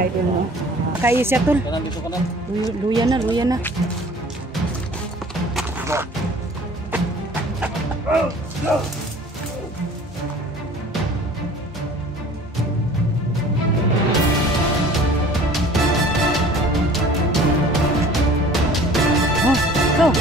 ka-idol, no? Kaya siya, tol. Luya na, luya na. Oh, go.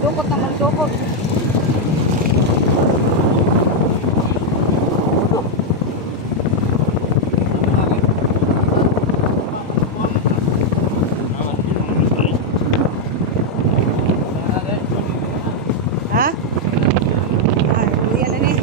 Dukot na magdukot. Ha? Ay, luya na ni.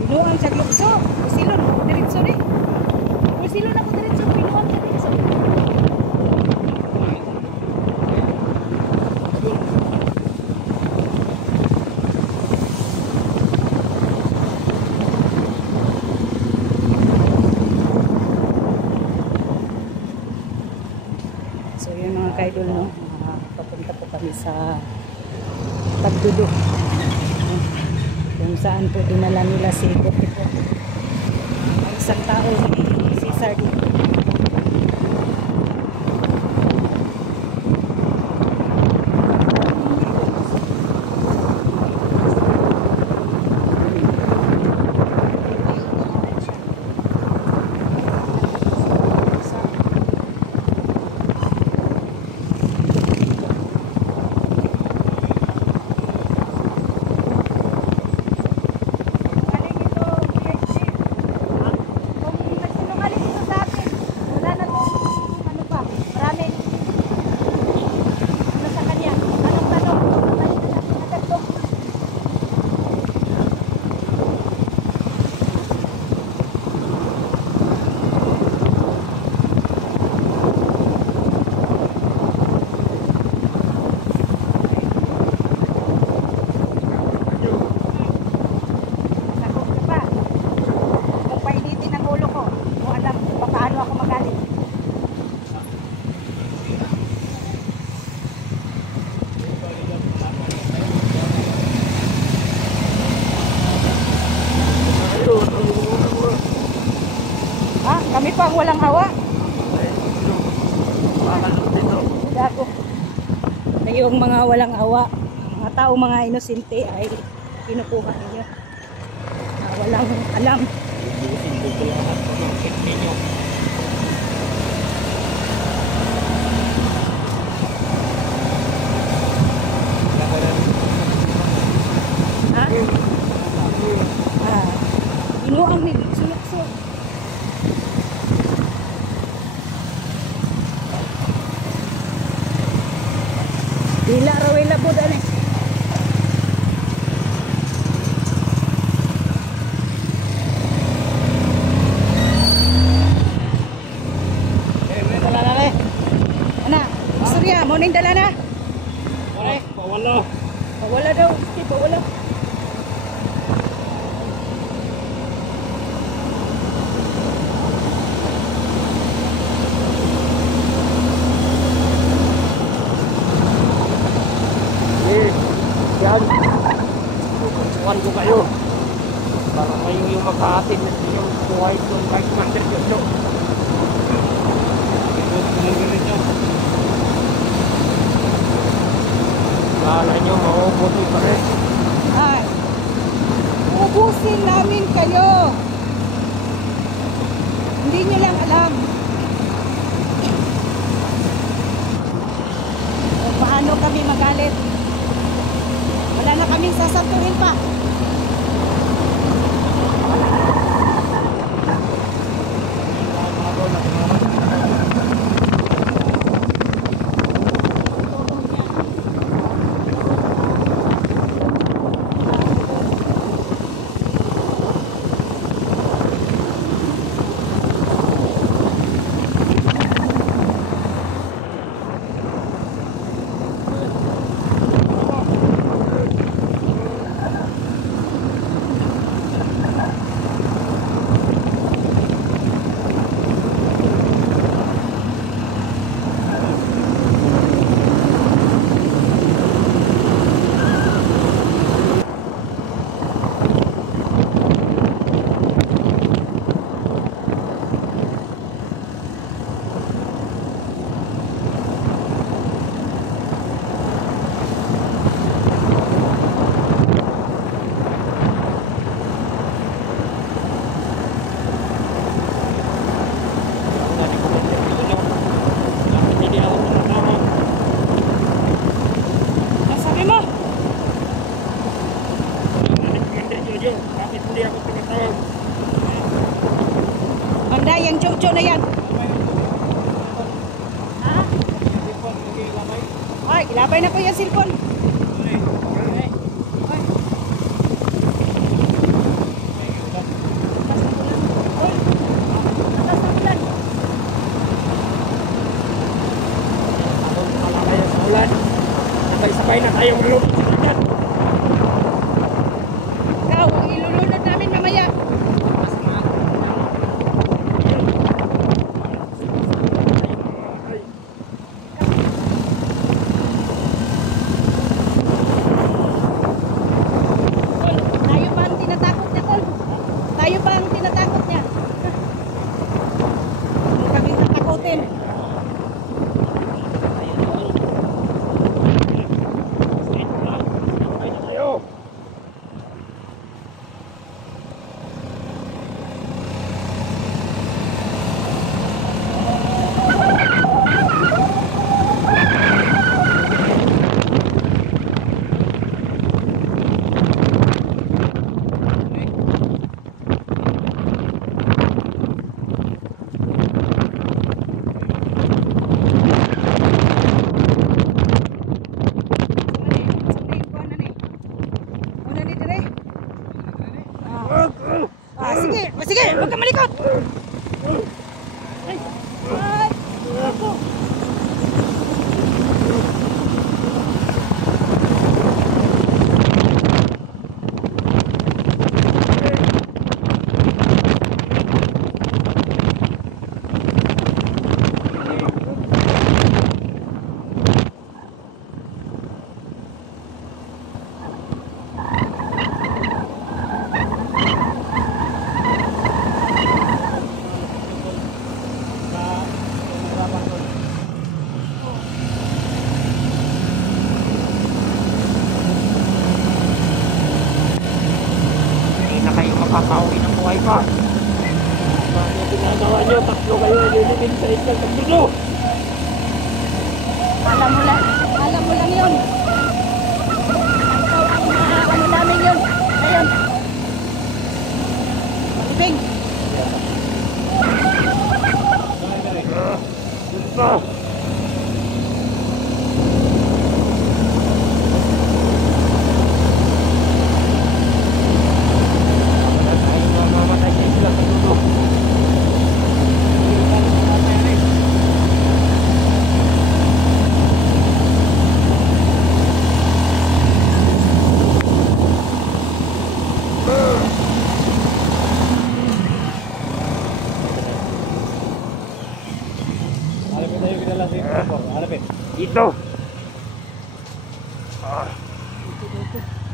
Binuang sa glukso. Usilon, diretso ni. Usilon ako diretso, binuang sa diretso. So yun mga kaidol, no? Papunta po kami sa Pagdudo, kung saan po dinala nila si Kotiko. Ang isang tao ni Cesar dito. Kami pa ang walang hawa. Dago. Yung mga walang hawa, mga tao, mga inosente ay kinukuha ninyo. Walang alam. Ha? Inuang ni sulok-sulok. Dila raway labod ani. Dala na le. Ana, istorya mo ning dala na. Pare, pawala. Pawala daw, isti pawala. Yan, tutukan ko kayo para kayo yung maghahatid na yung buhay kong kahit master yun, no? Kala nyo maubusin pa rin. Ay, ubusin namin kayo. Hindi nyo lang alam kung paano kami magalit. Wala na kaming sasantuhin pa. Ilapay na ko yung cellphone. Sabay-sabay na tayo malulot sa dagat. Ikaw, ilulunod namin mamaya. Tayo ba ang tinatakot niya, Tol? Tayo ba ang tinatakot niya? Huwag kaming tatakotin. Sige, huwag kang malikot. Ay, ako. Makakauwi ng buhay pa. Ano ginagawa nyo? Tatlo kayo nililibing sa islang tatlo. Alam mo lang yun. Ano namin yun. Ayun. Malibing. Ito. Dito.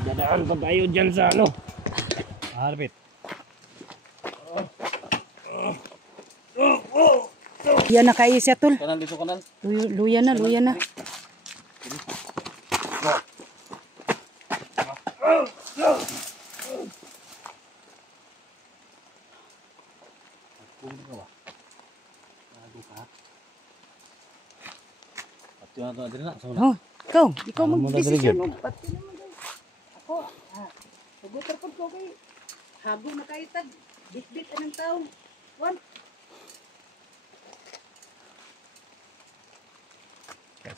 Dadaan pa tayo dyan sa ano. Harapit. Yan na kayo siya, Tol. Kanan dito, kanan. Luya na, luya na. Oh, ikaw mag-desisyon. Pati naman guys. Ako, sugutar ko kay habong nakaitag. Bit-bit anong taong. One.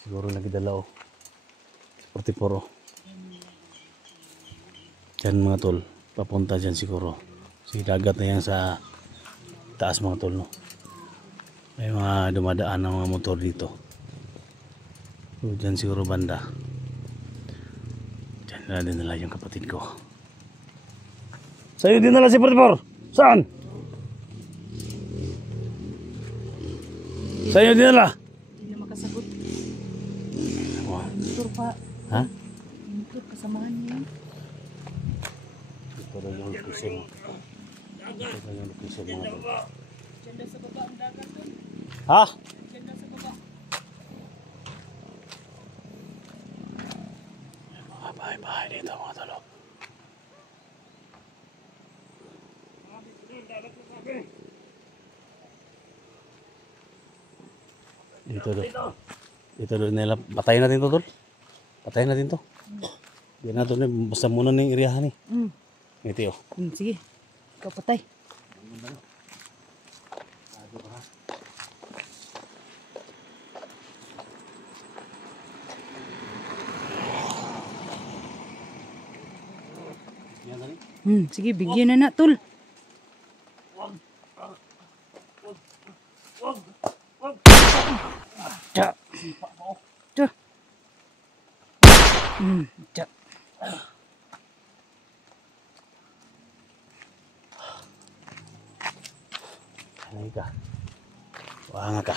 Siguro nagdala o. 44. Diyan mga tol. Papunta dyan siguro. Sige, dagat na yan sa taas mga tol, no? May mga dumadaan ng mga motor dito. So, dyan siguro banda. Dyan na dinala yung kapatid ko. Sa'yo dinala si 44? Saan? Sa'yo dinala? Hindi na makasagot. Wow. Motor pa. Ha? Motor kasamahan niya. Ito na yung location. Ito na yung location mga tol. Diyan daw sa baba ang dagat doon. Ha? Diyan daw sa baba. Mga bahay-bahay dito mga tol. Dito doon nila. Patayin natin to tol. Patayin natin to. Yan na doon. Basta muna ng iriyahan eh. Ito oh. Sige. Ikaw patay. Sige, bigyan na tol. Tsa. Tsa. Tsa. Ano ka? Wanga ka.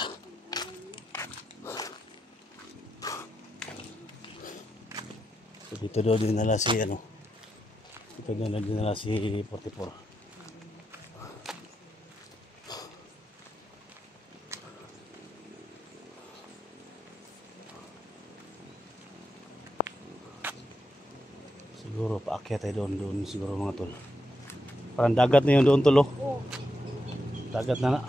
So, dito daw dinala si ano. Dito daw dinala si 44. Siguro paakyat tayo doon siguro mga tol. Parang dagat na yun doon tol, oh. Dagat na na.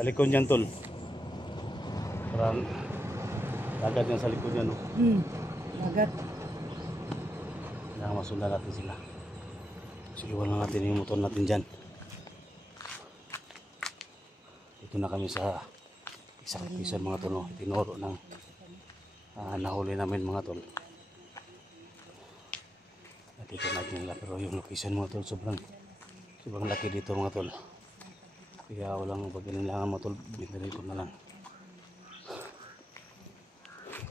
Sa likod niyan tol. Parang dagat yan sa likod niyan, no? Dagat. Kailangan masundan natin sila. So iwan lang natin yung motor natin dyan. Dito na kami sa isang location mga tol, no? Itinuro ng nahuli namin mga tol. Dito natin nila, pero yung location mga tol sobrang laki dito mga tol. Kaya walang pagkailangan mga tol, binilin ko na lang.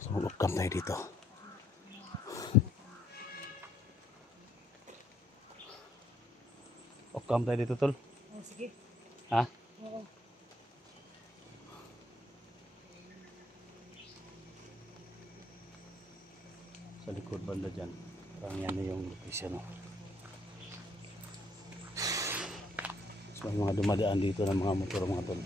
So mag-upcam tayo dito. Upcam tayo dito tol. Oh, sige. Ha? Oo. Sa likod banda dyan. Parang yan na yung location, no? So, may mga dumadaan dito ng mga motor mga tol.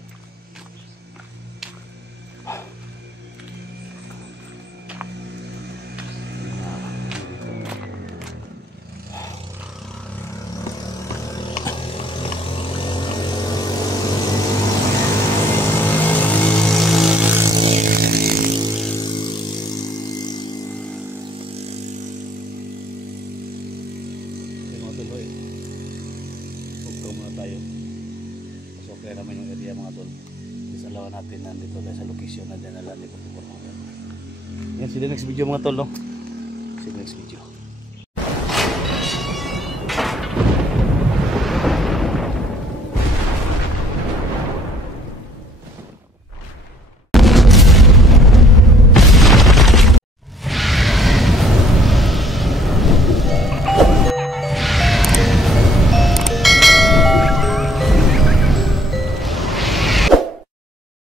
Tayo. So okay naman yung area mga tol. Isalawan natin nandito tayo sa location na dinala ni Pagpupur mga tol. Yan, see you next video mga tol, no? See you next video.